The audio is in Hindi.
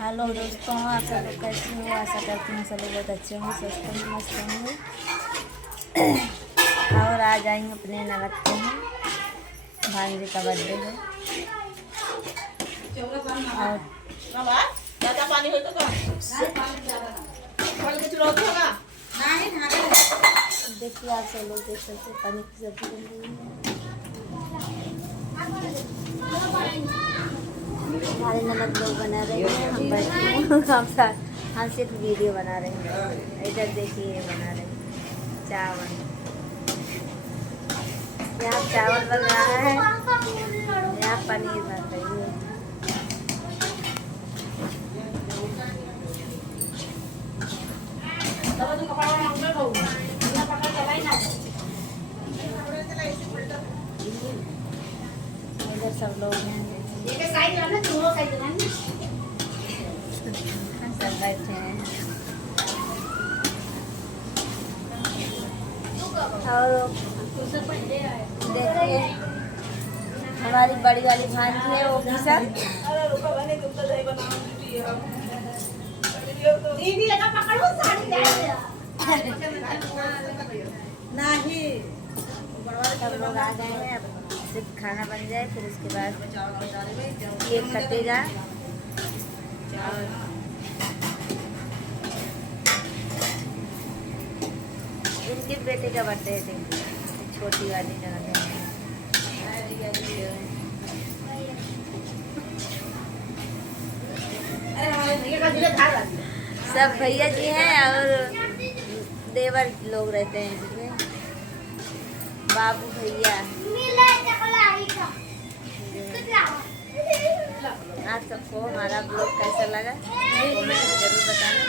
हेलो दोस्तों, आप सब लोग कैसे हो? आशा करती हूँ सब लोग बहुत अच्छे होंगे, स्वस्थ होंगे, मस्त होंगे। और आज आएंगे अपने ननद के हैं, भांजे का बर्थडे है। और देखिए आप सब लोग देख सकते हैं, पनीर की सब्जी बन रही है। हमारे ननद लोग बना रहे हैं, हम बैठे हैं, हम सिर्फ वीडियो बना रहे हैं। इधर देखिए ये बना रहे हैं चावल, यहाँ चावल बन रहा है, यहाँ पनीर बन रही है। इधर सब लोग हैं, सब बैठे हैं। और देखिए हमारी बड़ी वाली भांजी है वो भी सब। सब लोग आ गए हैं, अब सिर्फ खाना बन जाए, फिर उसके बाद केक कटेगा। और इनके बेटे का बर्थडे है, देखिए छोटी वाली ननद है। सब भैया जी हैं और देवर लोग रहते हैं इसमें, बाबू भैया। आप सबको हमारा ब्लॉग कैसा लगा कमेंट जरूर बताना।